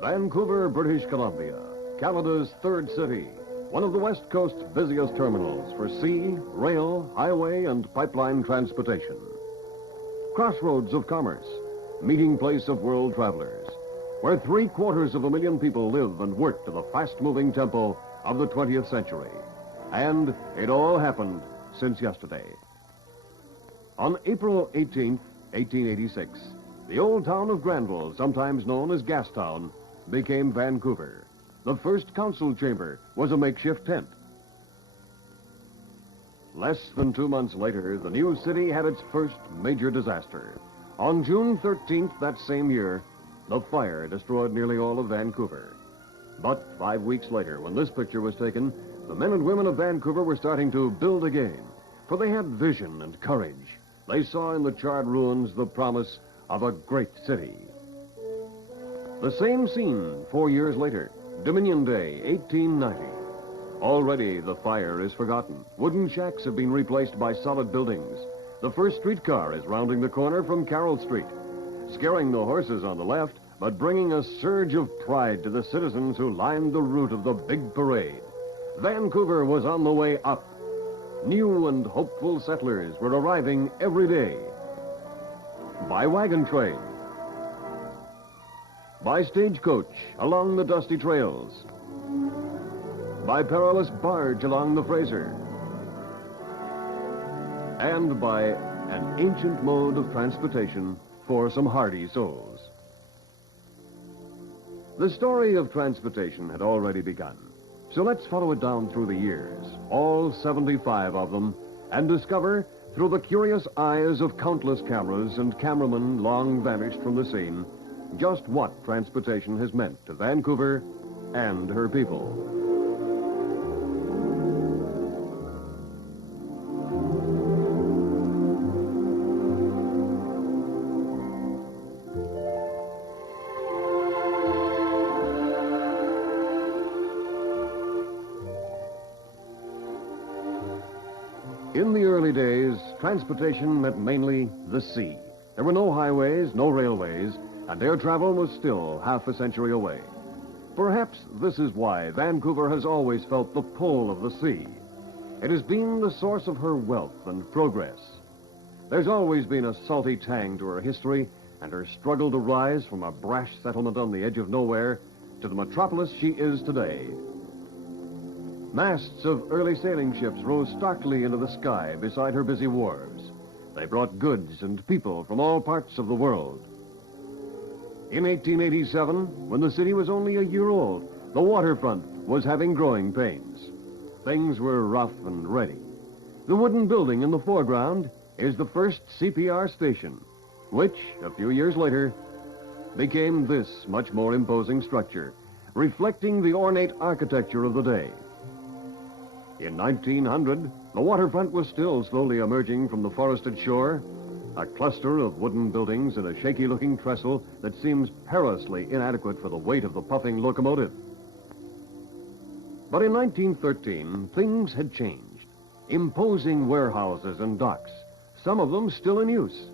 Vancouver, British Columbia, Canada's third city, one of the West Coast's busiest terminals for sea, rail, highway, and pipeline transportation. Crossroads of commerce, meeting place of world travelers, where 750,000 people live and work to the fast-moving tempo of the 20th century. And it all happened since yesterday. On April 18th, 1886, the old town of Granville, sometimes known as Gastown, became Vancouver. The first council chamber was a makeshift tent. Less than 2 months later, the new city had its first major disaster. On June 13th that same year, the fire destroyed nearly all of Vancouver. But 5 weeks later, when this picture was taken, the men and women of Vancouver were starting to build again, for they had vision and courage. They saw in the charred ruins the promise of a great city. The same scene 4 years later, Dominion Day, 1890. Already the fire is forgotten. Wooden shacks have been replaced by solid buildings. The first streetcar is rounding the corner from Carroll Street, scaring the horses on the left, but bringing a surge of pride to the citizens who lined the route of the big parade. Vancouver was on the way up. New and hopeful settlers were arriving every day. By wagon train, by stagecoach along the dusty trails, by perilous barge along the Fraser, and by an ancient mode of transportation for some hardy souls. The story of transportation had already begun, so let's follow it down through the years, all 75 of them, and discover, through the curious eyes of countless cameras and cameramen long vanished from the scene, just what transportation has meant to Vancouver and her people. In the early days, transportation meant mainly the sea. There were no highways, no railways, and air travel was still half a century away. Perhaps this is why Vancouver has always felt the pull of the sea. It has been the source of her wealth and progress. There's always been a salty tang to her history and her struggle to rise from a brash settlement on the edge of nowhere to the metropolis she is today. Masts of early sailing ships rose starkly into the sky beside her busy wharves. They brought goods and people from all parts of the world. In 1887, when the city was only a year old, the waterfront was having growing pains. Things were rough and ready. The wooden building in the foreground is the first CPR station, which, a few years later, became this much more imposing structure, reflecting the ornate architecture of the day. In 1900, the waterfront was still slowly emerging from the forested shore, a cluster of wooden buildings and a shaky-looking trestle that seems perilously inadequate for the weight of the puffing locomotive. But in 1913, things had changed. Imposing warehouses and docks, some of them still in use.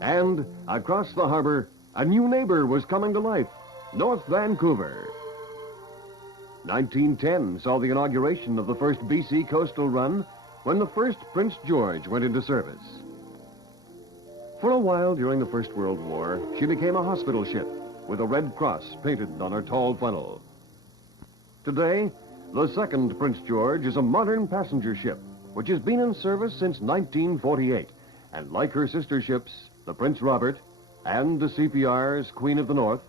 And across the harbor, a new neighbor was coming to life, North Vancouver. 1910 saw the inauguration of the first BC coastal run when the first Prince George went into service. For a while during the First World War, she became a hospital ship with a red cross painted on her tall funnel. Today, the second Prince George is a modern passenger ship, which has been in service since 1948, and like her sister ships, the Prince Robert and the CPR's Queen of the North,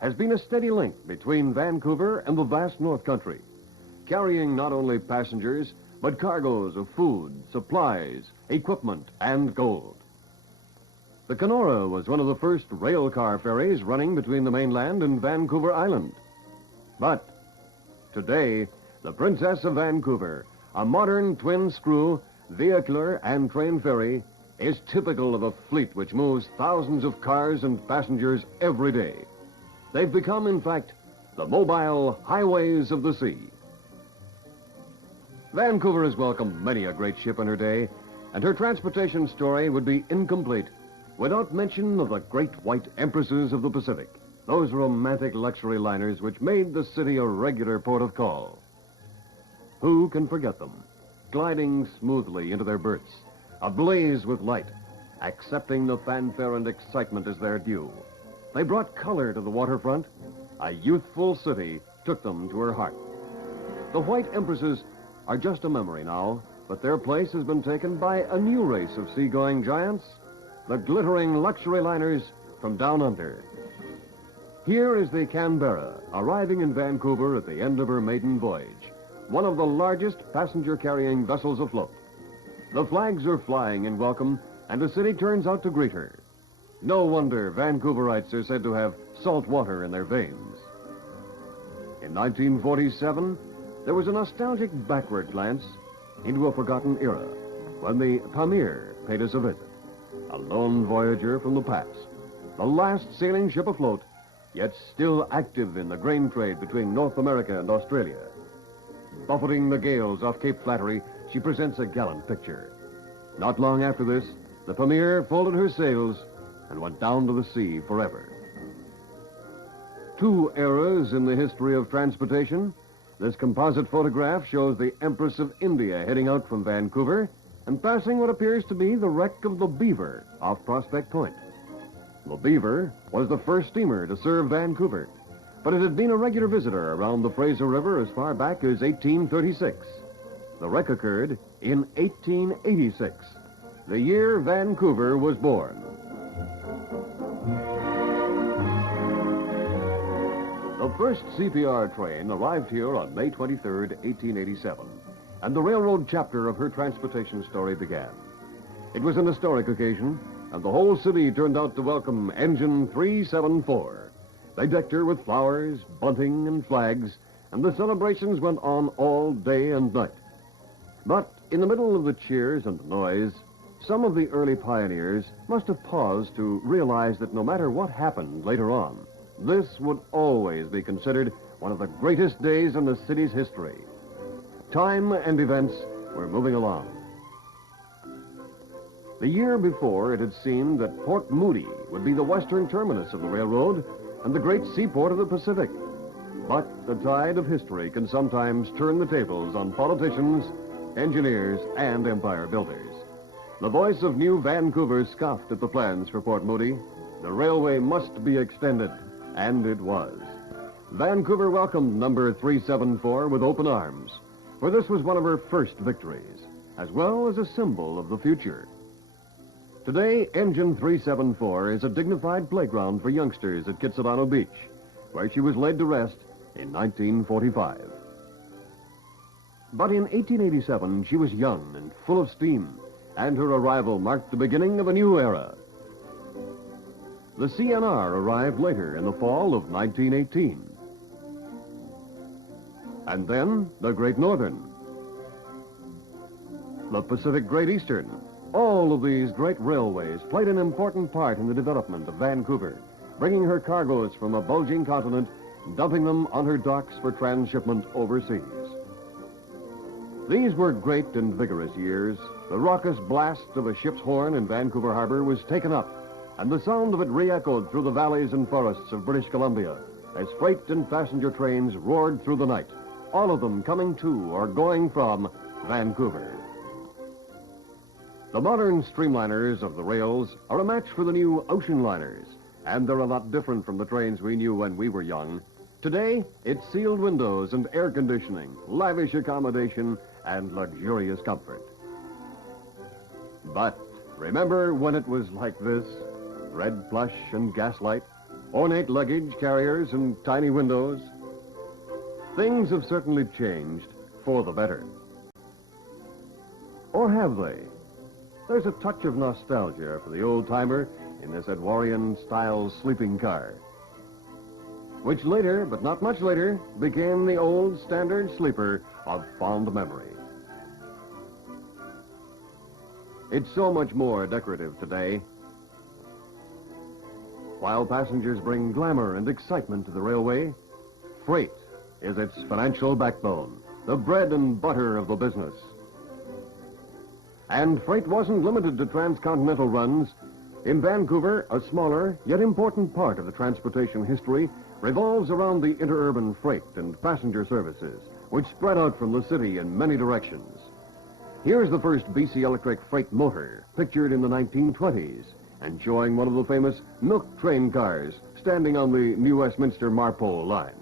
has been a steady link between Vancouver and the vast North Country, carrying not only passengers, but cargoes of food, supplies, equipment, and gold. The Kenora was one of the first rail car ferries running between the mainland and Vancouver Island. But today, the Princess of Vancouver, a modern twin-screw, vehicular and train ferry, is typical of a fleet which moves thousands of cars and passengers every day. They've become, in fact, the mobile highways of the sea. Vancouver has welcomed many a great ship in her day, and her transportation story would be incomplete without mention of the great white empresses of the Pacific, those romantic luxury liners which made the city a regular port of call. Who can forget them, gliding smoothly into their berths, ablaze with light, accepting the fanfare and excitement as their due? They brought color to the waterfront. A youthful city took them to her heart. The white empresses are just a memory now, but their place has been taken by a new race of seagoing giants, the glittering luxury liners from down under. Here is the Canberra, arriving in Vancouver at the end of her maiden voyage, one of the largest passenger-carrying vessels afloat. The flags are flying in welcome, and the city turns out to greet her. No wonder Vancouverites are said to have salt water in their veins. In 1947, there was a nostalgic backward glance into a forgotten era when the Pamir paid us a visit. A lone voyager from the past, the last sailing ship afloat, yet still active in the grain trade between North America and Australia. Buffeting the gales off Cape Flattery, she presents a gallant picture. Not long after this, the Pamir folded her sails and went down to the sea forever. Two eras in the history of transportation. This composite photograph shows the Empress of India heading out from Vancouver and passing what appears to be the wreck of the Beaver off Prospect Point. The Beaver was the first steamer to serve Vancouver, but it had been a regular visitor around the Fraser River as far back as 1836. The wreck occurred in 1886, the year Vancouver was born. The first CPR train arrived here on May 23rd, 1887, and the railroad chapter of her transportation story began. It was an historic occasion, and the whole city turned out to welcome Engine 374. They decked her with flowers, bunting, and flags, and the celebrations went on all day and night. But in the middle of the cheers and the noise, some of the early pioneers must have paused to realize that no matter what happened later on, this would always be considered one of the greatest days in the city's history. Time and events were moving along. The year before, it had seemed that Port Moody would be the western terminus of the railroad and the great seaport of the Pacific. But the tide of history can sometimes turn the tables on politicians, engineers, and empire builders. The voice of New Vancouver scoffed at the plans for Port Moody. The railway must be extended. And it was. Vancouver welcomed number 374 with open arms, for this was one of her first victories, as well as a symbol of the future. Today, Engine 374 is a dignified playground for youngsters at Kitsilano Beach, where she was laid to rest in 1945. But in 1887, she was young and full of steam, and her arrival marked the beginning of a new era. The CNR arrived later in the fall of 1918. And then the Great Northern, the Pacific Great Eastern. All of these great railways played an important part in the development of Vancouver, bringing her cargoes from a bulging continent, dumping them on her docks for transshipment overseas. These were great and vigorous years. The raucous blast of a ship's horn in Vancouver Harbor was taken up, and the sound of it re-echoed through the valleys and forests of British Columbia as freight and passenger trains roared through the night, all of them coming to or going from Vancouver. The modern streamliners of the rails are a match for the new ocean liners, and they're a lot different from the trains we knew when we were young. Today, it's sealed windows and air conditioning, lavish accommodation, and luxurious comfort. But remember when it was like this? Red plush and gaslight, ornate luggage carriers and tiny windows. Things have certainly changed for the better. Or have they? There's a touch of nostalgia for the old-timer in this Edwardian-style sleeping car, which later, but not much later, became the old standard sleeper of fond memory. It's so much more decorative today. While passengers bring glamour and excitement to the railway, freight is its financial backbone. the bread and butter of the business. And freight wasn't limited to transcontinental runs. In Vancouver, a smaller yet important part of the transportation history revolves around the interurban freight and passenger services, which spread out from the city in many directions. Here's the first BC electric freight motor, pictured in the 1920s, and showing one of the famous milk train cars standing on the New Westminster Marpole line.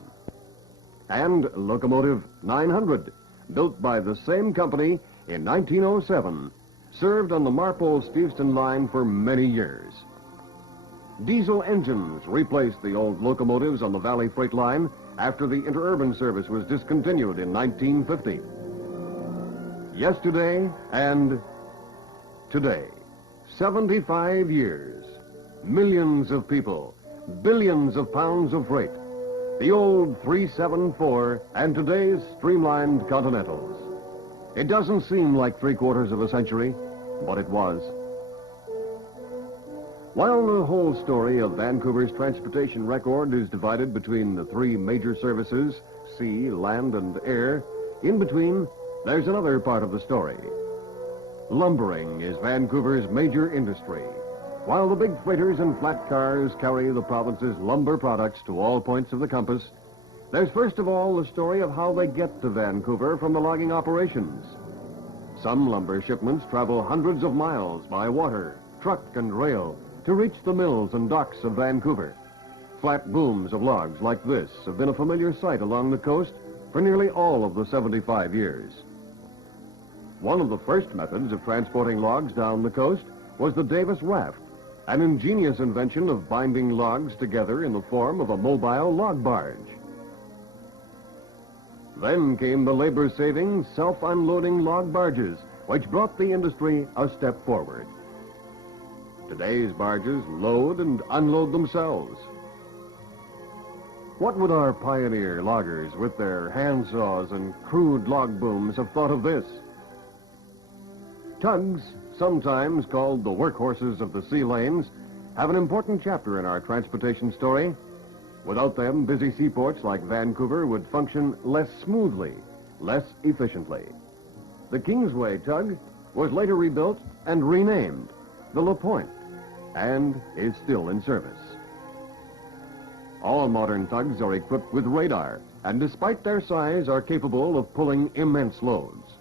And locomotive 900, built by the same company in 1907, served on the Marpole-Steveston line for many years. Diesel engines replaced the old locomotives on the Valley Freight Line after the interurban service was discontinued in 1950. Yesterday and today, 75 years, millions of people, billions of pounds of freight, the old 374 and today's streamlined Continentals. It doesn't seem like 3/4 of a century, but it was. While the whole story of Vancouver's transportation record is divided between the three major services, sea, land, and air, in between, there's another part of the story. Lumbering is Vancouver's major industry. While the big freighters and flat cars carry the province's lumber products to all points of the compass, there's first of all the story of how they get to Vancouver from the logging operations. Some lumber shipments travel hundreds of miles by water, truck, and rail to reach the mills and docks of Vancouver. Flat booms of logs like this have been a familiar sight along the coast for nearly all of the 75 years. One of the first methods of transporting logs down the coast was the Davis raft, an ingenious invention of binding logs together in the form of a mobile log barge. Then came the labor-saving, self-unloading log barges, which brought the industry a step forward. Today's barges load and unload themselves. What would our pioneer loggers with their hand saws and crude log booms have thought of this? Tugs, sometimes called the workhorses of the sea lanes, have an important chapter in our transportation story. Without them, busy seaports like Vancouver would function less smoothly, less efficiently. The Kingsway tug was later rebuilt and renamed the La Pointe, and is still in service. All modern tugs are equipped with radar, and despite their size, are capable of pulling immense loads.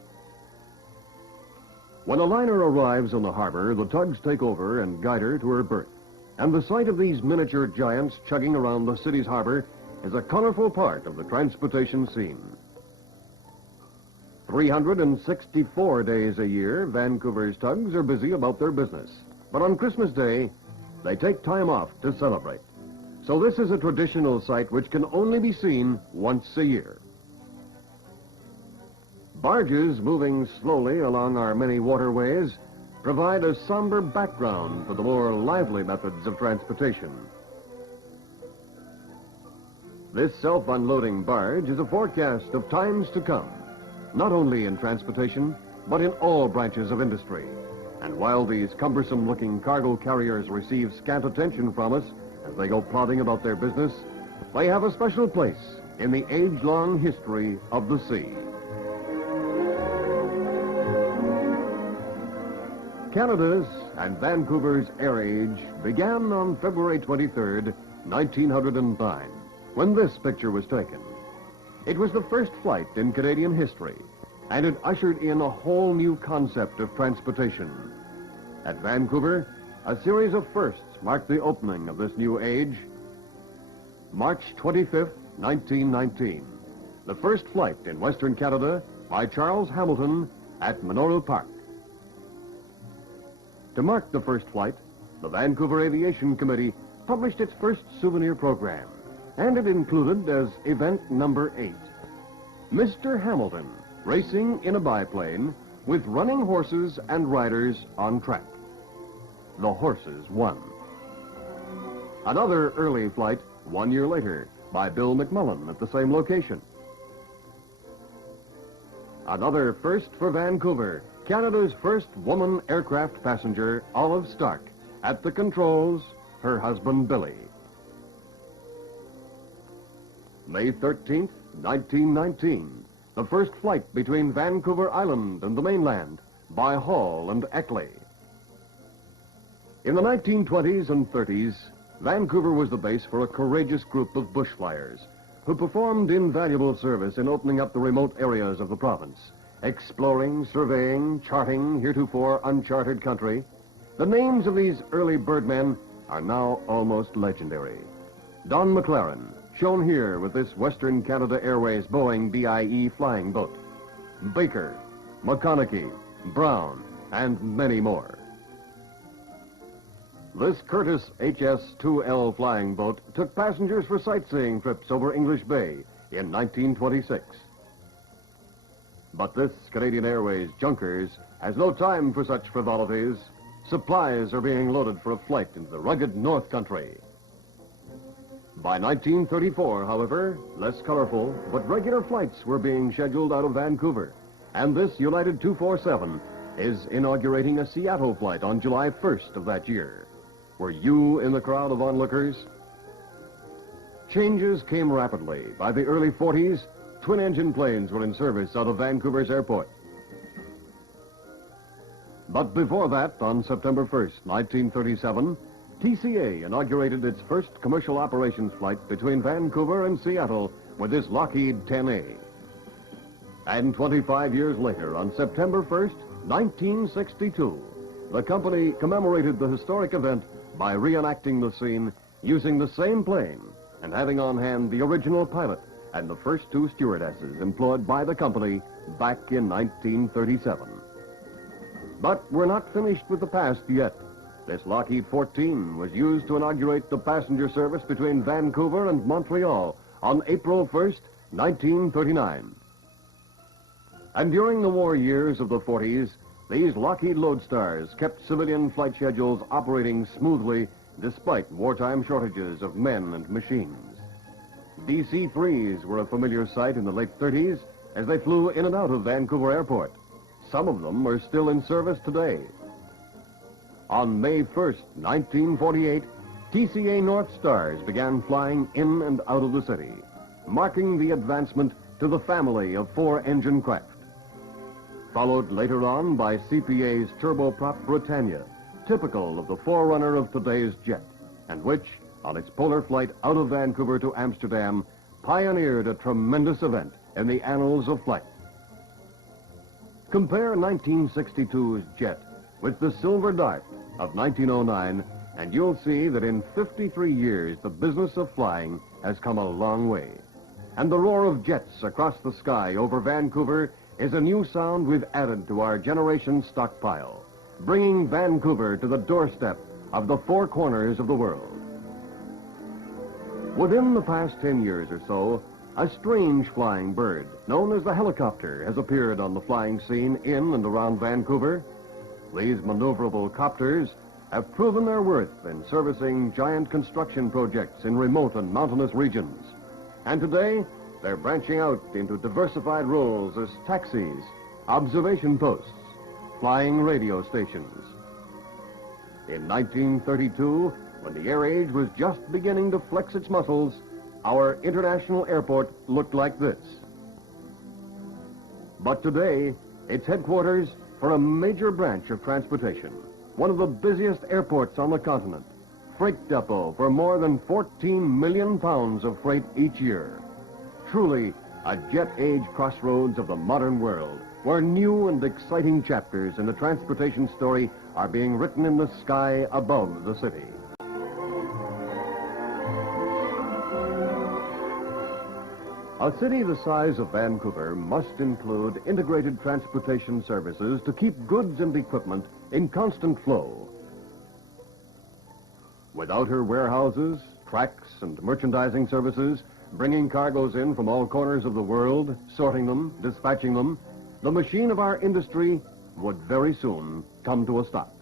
When a liner arrives on the harbor, the tugs take over and guide her to her berth. And the sight of these miniature giants chugging around the city's harbor is a colorful part of the transportation scene. 364 days a year, Vancouver's tugs are busy about their business. But on Christmas Day, they take time off to celebrate. So this is a traditional sight which can only be seen once a year. Barges moving slowly along our many waterways provide a somber background for the more lively methods of transportation. This self-unloading barge is a forecast of times to come, not only in transportation, but in all branches of industry. And while these cumbersome-looking cargo carriers receive scant attention from us as they go plodding about their business, they have a special place in the age-long history of the sea. Canada's and Vancouver's air age began on February 23rd, 1909, when this picture was taken. It was the first flight in Canadian history, and it ushered in a whole new concept of transportation. At Vancouver, a series of firsts marked the opening of this new age. March 25th, 1919, the first flight in Western Canada by Charles Hamilton at Memorial Park. To mark the first flight, the Vancouver Aviation Committee published its first souvenir program, and it included as event number 8, Mr. Hamilton racing in a biplane with running horses and riders on track. The horses won. Another early flight 1 year later by Bill McMullen at the same location. Another first for Vancouver, Canada's first woman aircraft passenger, Olive Stark, at the controls, her husband Billy. May 13th, 1919, the first flight between Vancouver Island and the mainland by Hall and Eckley. In the 1920s and 30s, Vancouver was the base for a courageous group of bush flyers who performed invaluable service in opening up the remote areas of the province, exploring, surveying, charting heretofore uncharted country. The names of these early birdmen are now almost legendary. Don McLaren, shown here with this Western Canada Airways Boeing BIE flying boat. Baker, McConaughey, Brown, and many more. This Curtiss HS-2L flying boat took passengers for sightseeing trips over English Bay in 1926. But this Canadian Airways Junkers has no time for such frivolities. Supplies are being loaded for a flight into the rugged North Country. By 1934, however, less colorful, but regular flights were being scheduled out of Vancouver. And this United 247 is inaugurating a Seattle flight on July 1st of that year. Were you in the crowd of onlookers? Changes came rapidly. By the early 40s, twin-engine planes were in service out of Vancouver's airport. But before that, on September 1st, 1937, TCA inaugurated its first commercial operations flight between Vancouver and Seattle with this Lockheed 10A. And 25 years later, on September 1st, 1962, the company commemorated the historic event by reenacting the scene using the same plane and having on hand the original pilot and the first two stewardesses employed by the company back in 1937. But we're not finished with the past yet. This Lockheed 14 was used to inaugurate the passenger service between Vancouver and Montreal on April 1st, 1939. And during the war years of the 40s, these Lockheed Lodestars kept civilian flight schedules operating smoothly despite wartime shortages of men and machines. DC-3s were a familiar sight in the late 30s as they flew in and out of Vancouver Airport. Some of them are still in service today. On May 1st, 1948, TCA North Stars began flying in and out of the city, marking the advancement to the family of four-engine craft. Followed later on by CPA's turboprop Britannia, typical of the forerunner of today's jet, and which, on its polar flight out of Vancouver to Amsterdam, pioneered a tremendous event in the annals of flight. Compare 1962's jet with the Silver Dart of 1909, and you'll see that in 53 years, the business of flying has come a long way. And the roar of jets across the sky over Vancouver is a new sound we've added to our generation stockpile, bringing Vancouver to the doorstep of the four corners of the world. Within the past 10 years or so, a strange flying bird known as the helicopter has appeared on the flying scene in and around Vancouver. These maneuverable copters have proven their worth in servicing giant construction projects in remote and mountainous regions. And today, they're branching out into diversified roles as taxis, observation posts, flying radio stations. In 1932, when the air age was just beginning to flex its muscles, our international airport looked like this. But today, it's headquarters for a major branch of transportation, one of the busiest airports on the continent, freight depot for more than 14 million pounds of freight each year. Truly, a jet-age crossroads of the modern world, where new and exciting chapters in the transportation story are being written in the sky above the city. A city the size of Vancouver must include integrated transportation services to keep goods and equipment in constant flow. Without her warehouses, tracks, and merchandising services, bringing cargoes in from all corners of the world, sorting them, dispatching them, the machine of our industry would very soon come to a stop.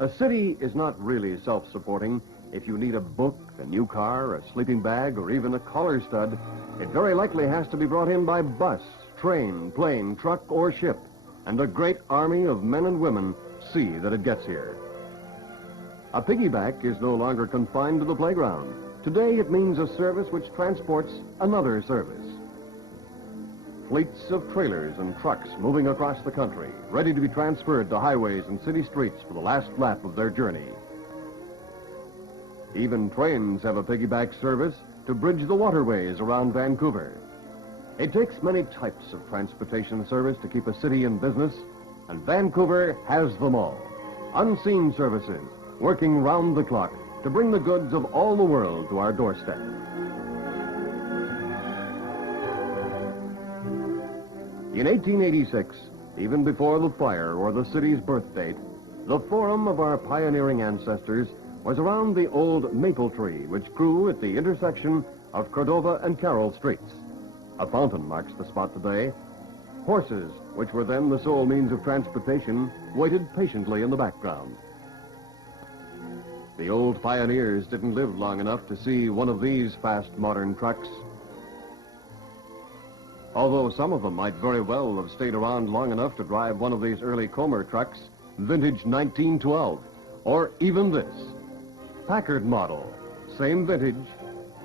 A city is not really self-supporting. If you need a book, a new car, a sleeping bag, or even a collar stud, it very likely has to be brought in by bus, train, plane, truck, or ship. And a great army of men and women see that it gets here. A piggyback is no longer confined to the playground. Today it means a service which transports another service. fleets of trailers and trucks moving across the country, ready to be transferred to highways and city streets for the last lap of their journey. Even trains have a piggyback service to bridge the waterways around Vancouver. It takes many types of transportation service to keep a city in business, and Vancouver has them all. Unseen services, working round the clock to bring the goods of all the world to our doorstep. In 1886, even before the fire or the city's birth date, the forum of our pioneering ancestors was around the old maple tree which grew at the intersection of Cordova and Carroll Streets. A fountain marks the spot today. Horses, which were then the sole means of transportation, waited patiently in the background. The old pioneers didn't live long enough to see one of these fast modern trucks. Although some of them might very well have stayed around long enough to drive one of these early Comer trucks, vintage 1912, or even this. Packard model, same vintage.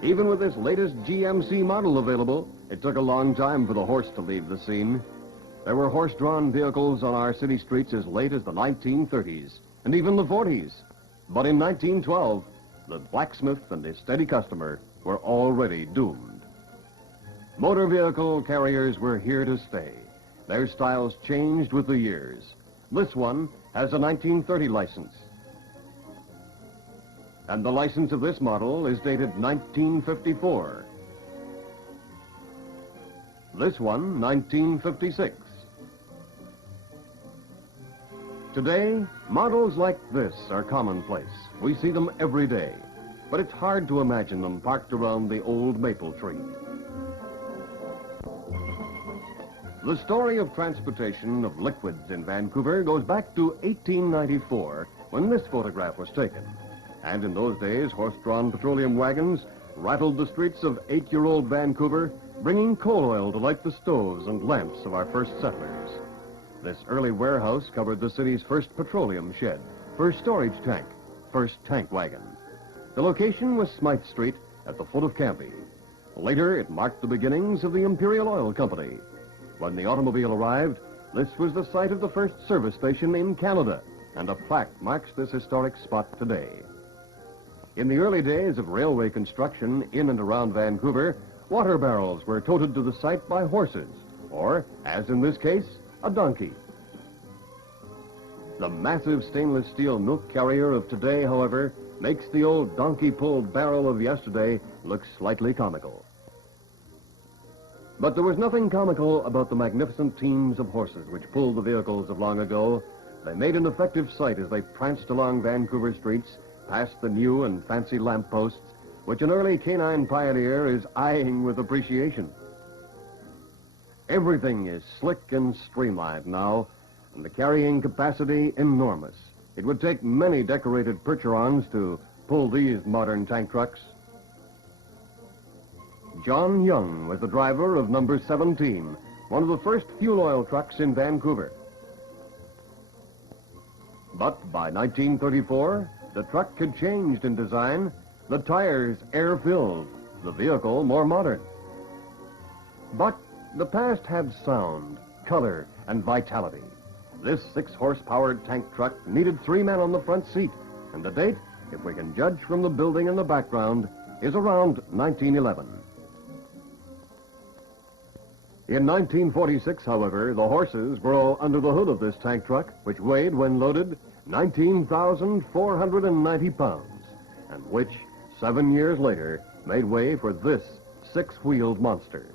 Even with this latest GMC model available, it took a long time for the horse to leave the scene. There were horse-drawn vehicles on our city streets as late as the 1930s, and even the 40s. But in 1912, the blacksmith and his steady customer were already doomed. Motor vehicle carriers were here to stay. Their styles changed with the years. This one has a 1930 license. And the license of this model is dated 1954. This one, 1956. Today, models like this are commonplace. We see them every day. But it's hard to imagine them parked around the old maple tree. The story of transportation of liquids in Vancouver goes back to 1894, when this photograph was taken. And in those days, horse-drawn petroleum wagons rattled the streets of 8-year-old Vancouver, bringing coal oil to light the stoves and lamps of our first settlers. This early warehouse covered the city's first petroleum shed, first storage tank, first tank wagon. The location was Smythe Street at the foot of Cambie. Later, it marked the beginnings of the Imperial Oil Company. When the automobile arrived, this was the site of the first service station in Canada, and a plaque marks this historic spot today. In the early days of railway construction in and around Vancouver, water barrels were toted to the site by horses, or, as in this case, a donkey. The massive stainless steel milk carrier of today, however, makes the old donkey-pulled barrel of yesterday look slightly comical. But there was nothing comical about the magnificent teams of horses which pulled the vehicles of long ago. They made an effective sight as they pranced along Vancouver streets, past the new and fancy lampposts, which an early canine pioneer is eyeing with appreciation. Everything is slick and streamlined now, and the carrying capacity enormous. It would take many decorated Percherons to pull these modern tank trucks. John Young was the driver of number 17, one of the first fuel oil trucks in Vancouver. But by 1934, the truck had changed in design, the tires air-filled, the vehicle more modern. But the past had sound, color, and vitality. This 6-horse-powered tank truck needed 3 men on the front seat, and the date, if we can judge from the building in the background, is around 1911. In 1946, however, the horses were under the hood of this tank truck, which weighed, when loaded, 19,490 pounds, and which, 7 years later, made way for this 6-wheeled monster.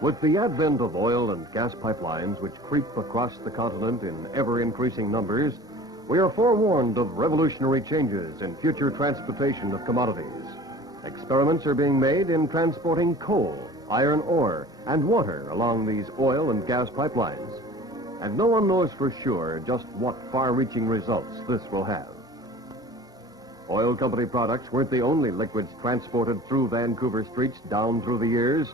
With the advent of oil and gas pipelines which creep across the continent in ever-increasing numbers, we are forewarned of revolutionary changes in future transportation of commodities. Experiments are being made in transporting coal, iron ore, and water along these oil and gas pipelines. And no one knows for sure just what far-reaching results this will have. Oil company products weren't the only liquids transported through Vancouver streets down through the years.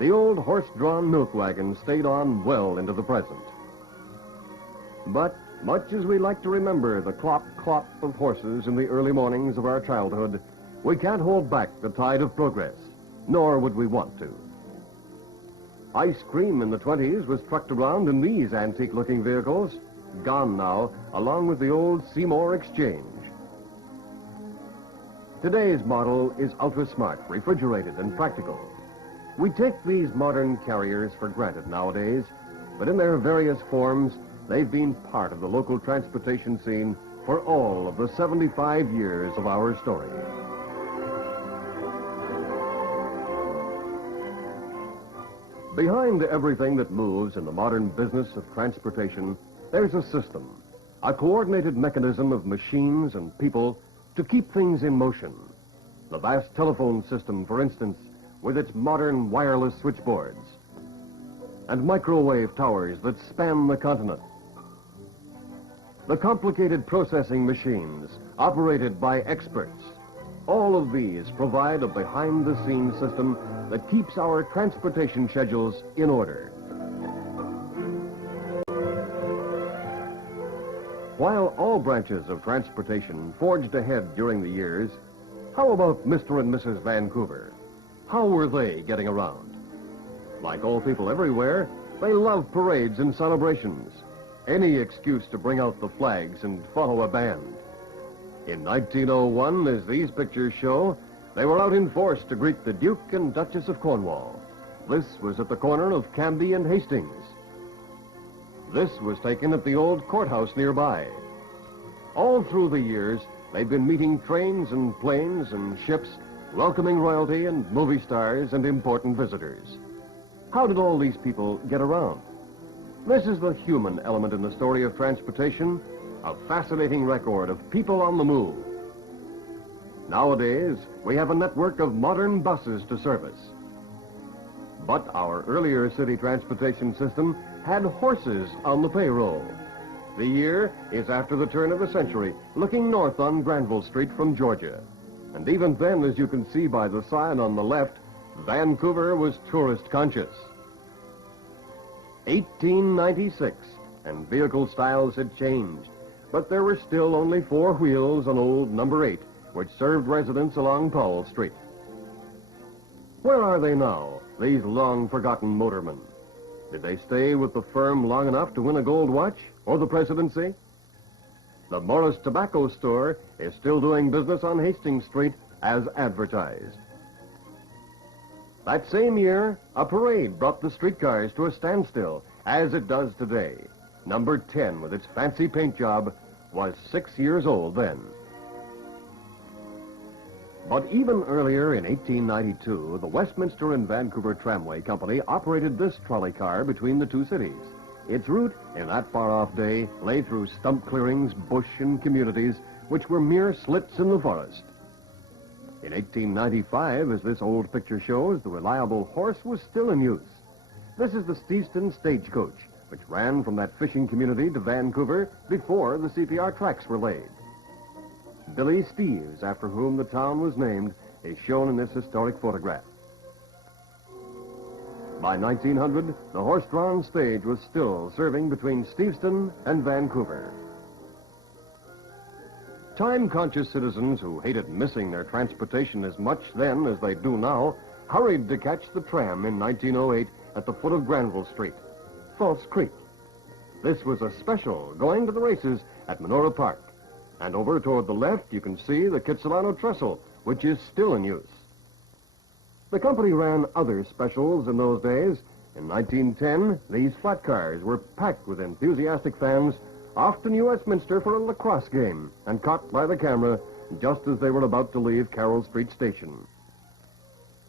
The old horse-drawn milk wagon stayed on well into the present. But much as we like to remember the clop-clop of horses in the early mornings of our childhood, we can't hold back the tide of progress, nor would we want to. Ice cream in the 20s was trucked around in these antique-looking vehicles, gone now, along with the old Seymour Exchange. Today's model is ultra-smart, refrigerated, and practical. We take these modern carriers for granted nowadays, but in their various forms, they've been part of the local transportation scene for all of the 75 years of our story. Behind everything that moves in the modern business of transportation, there's a system, a coordinated mechanism of machines and people to keep things in motion. The vast telephone system, for instance, with its modern wireless switchboards, and microwave towers that span the continent. The complicated processing machines, operated by experts. All of these provide a behind-the-scenes system that keeps our transportation schedules in order. While all branches of transportation forged ahead during the years, how about Mr. and Mrs. Vancouver? How were they getting around? Like all people everywhere, they love parades and celebrations. Any excuse to bring out the flags and follow a band. In 1901, as these pictures show, they were out in force to greet the Duke and Duchess of Cornwall. This was at the corner of Cambie and Hastings. This was taken at the old courthouse nearby. All through the years, they've been meeting trains and planes and ships, welcoming royalty and movie stars and important visitors. How did all these people get around? This is the human element in the story of transportation, a fascinating record of people on the move. Nowadays, we have a network of modern buses to service. But our earlier city transportation system had horses on the payroll. The year is after the turn of the century, looking north on Granville Street from Georgia. And even then, as you can see by the sign on the left, Vancouver was tourist conscious. 1896, and vehicle styles had changed, but there were still only 4 wheels on old number 8, which served residents along Powell Street. Where are they now, these long-forgotten motormen? Did they stay with the firm long enough to win a gold watch or the presidency? The Morris Tobacco Store is still doing business on Hastings Street as advertised. That same year, a parade brought the streetcars to a standstill, as it does today. Number 10, with its fancy paint job, was 6 years old then. But even earlier in 1892, the Westminster and Vancouver Tramway Company operated this trolley car between the two cities. Its route, in that far-off day, lay through stump clearings, bush, and communities which were mere slits in the forest. In 1895, as this old picture shows, the reliable horse was still in use. This is the Steveston Stagecoach, which ran from that fishing community to Vancouver before the CPR tracks were laid. Billy Steeves, after whom the town was named, is shown in this historic photograph. By 1900, the horse-drawn stage was still serving between Steveston and Vancouver. Time-conscious citizens who hated missing their transportation as much then as they do now hurried to catch the tram in 1908 at the foot of Granville Street, False Creek. This was a special going to the races at Menora Park. And over toward the left, you can see the Kitsilano Trestle, which is still in use. The company ran other specials in those days. In 1910, these flat cars were packed with enthusiastic fans, off to New Westminster for a lacrosse game, and caught by the camera just as they were about to leave Carroll Street Station.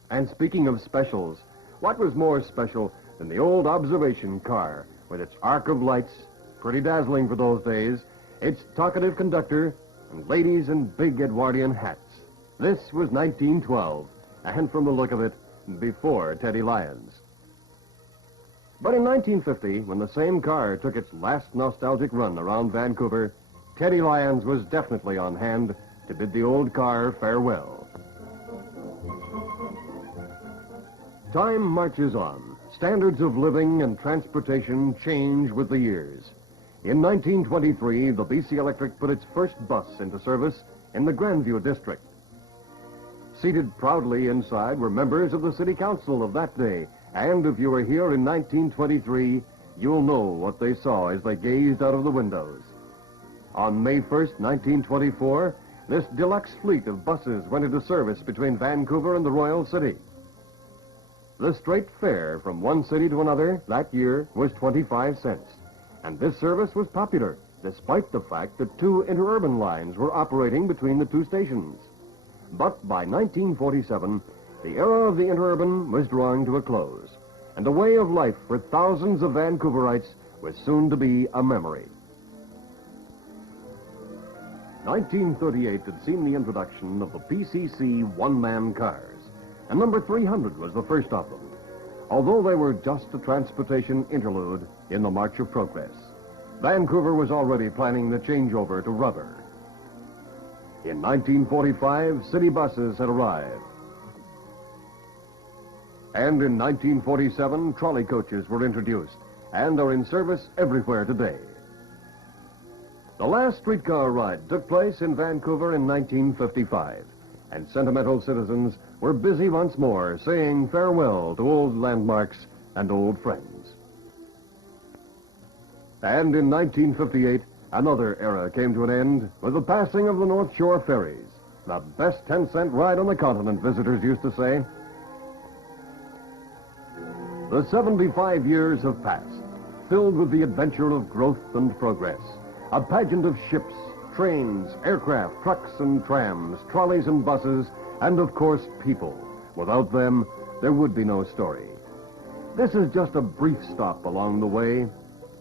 And speaking of specials, what was more special than the old observation car, with its arc of lights, pretty dazzling for those days, its talkative conductor, and ladies in big Edwardian hats? This was 1912, and from the look of it, before Teddy Lyons. But in 1950, when the same car took its last nostalgic run around Vancouver, Teddy Lyons was definitely on hand to bid the old car farewell. Time marches on. Standards of living and transportation change with the years. In 1923, the BC Electric put its first bus into service in the Grandview district. Seated proudly inside were members of the city council of that day And if you were here in 1923, you'll know what they saw as they gazed out of the windows. On May 1st, 1924, this deluxe fleet of buses went into service between Vancouver and the Royal City. The straight fare from one city to another that year was 25 cents. And this service was popular, despite the fact that two interurban lines were operating between the two stations. But by 1947, the era of the interurban was drawing to a close, and a way of life for thousands of Vancouverites was soon to be a memory. 1938 had seen the introduction of the PCC one-man cars, and number 300 was the first of them, although they were just a transportation interlude in the march of progress. Vancouver was already planning the changeover to rubber. In 1945, city buses had arrived. And in 1947, trolley coaches were introduced and are in service everywhere today. The last streetcar ride took place in Vancouver in 1955, and sentimental citizens were busy once more saying farewell to old landmarks and old friends. And in 1958, another era came to an end with the passing of the North Shore ferries, the best 10-cent ride on the continent, visitors used to say. The 75 years have passed, filled with the adventure of growth and progress, a pageant of ships, trains, aircraft, trucks and trams, trolleys and buses, and of course people. Without them, there would be no story. This is just a brief stop along the way,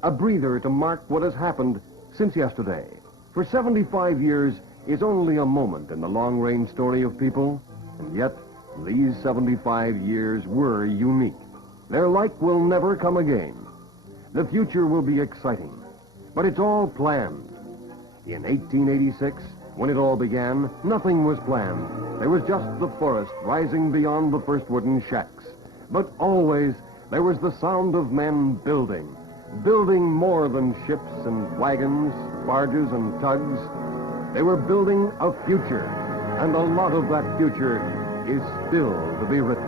a breather to mark what has happened since yesterday. For 75 years is only a moment in the long-range story of people, and yet these 75 years were unique. Their like will never come again. The future will be exciting, but it's all planned. In 1886, when it all began, nothing was planned. There was just the forest rising beyond the first wooden shacks. But always there was the sound of men building more than ships and wagons, barges and tugs. They were building a future, and a lot of that future is still to be written.